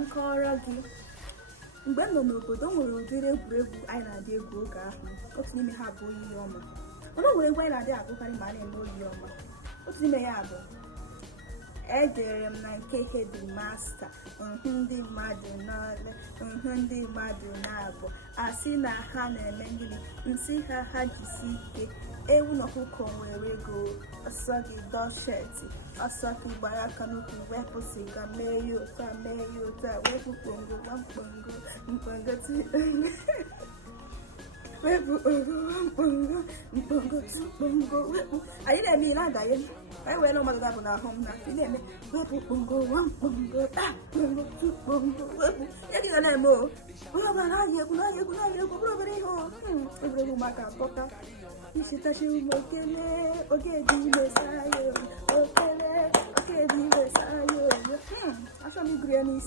nkọrọ gị mgbe m nọ n'obodo nwere ụdịrị egwuregwu anyị na-adị egwu oge ahụ. Otu n'ime ha bụ oyi ọma. Mana o nwere egwu anyị na-adị agụkarị ma a na-eme oyi ọma. Otu n'ime ya bụ ejere m na nke hedimasta ndị mmadụ n'ole ndị mmadụ na-abụ asị na ha na-eme gịnị nsị ha jisi ike ewu na ọkụkọ nwere ego ọsọ gị dọsheti ọsọ gị gbara aka n'ukwu wepụ siga mee ya otu a mee ya otu a wepụ kpongo mkpongo wepụ mkpongo wepụ anyị na-eme ile agaghị anyị wee na mmadụ dabụ n'ahụ m na ị na-eme wepụ kpongo mkpongo kpongo wepụ ya gị ga na-eme o onye ọbụla na-agị egwu bụrụ obere ihe egwuregwu ụmụaka atọta isitachi ụmụ okele oge dị ime saa ya okele oge dị ime saa ya achọ m iguru ya n'isi